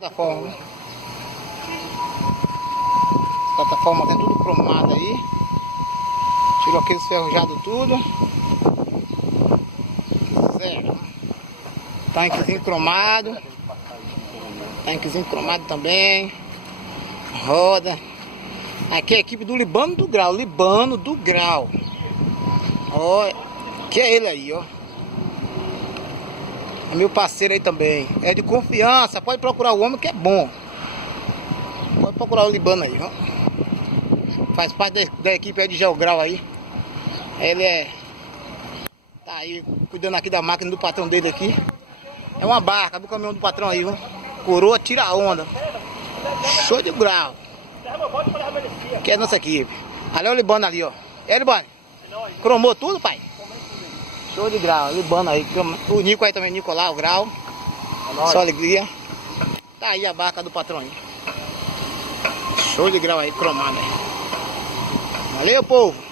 Plataforma, né? Plataforma tem tudo cromado aí. Tirou aqueles ferrujados tudo. Zero. Tanquezinho cromado. Tanquezinho cromado também. Roda. Aqui é a equipe do Libano do Grau. Libano do Grau. Ó, que é ele aí, ó. É meu parceiro aí também. É de confiança. Pode procurar o homem que é bom. Pode procurar o Libano aí, ó. Faz parte da equipe aí de Grau aí. Ele tá aí cuidando aqui da máquina do patrão dele aqui. É uma barca do caminhão do patrão aí, ó. Coroa tira a onda. Show de grau. Que é a nossa equipe. Ali é o Libano ali, ó. É, Libano? Cromou tudo, pai? Show de grau, Libano aí. O Nico aí também, Nicolau, o grau. Só alegria. Tá aí a barca do patrão aí. Show de grau aí, cromada. Valeu, povo!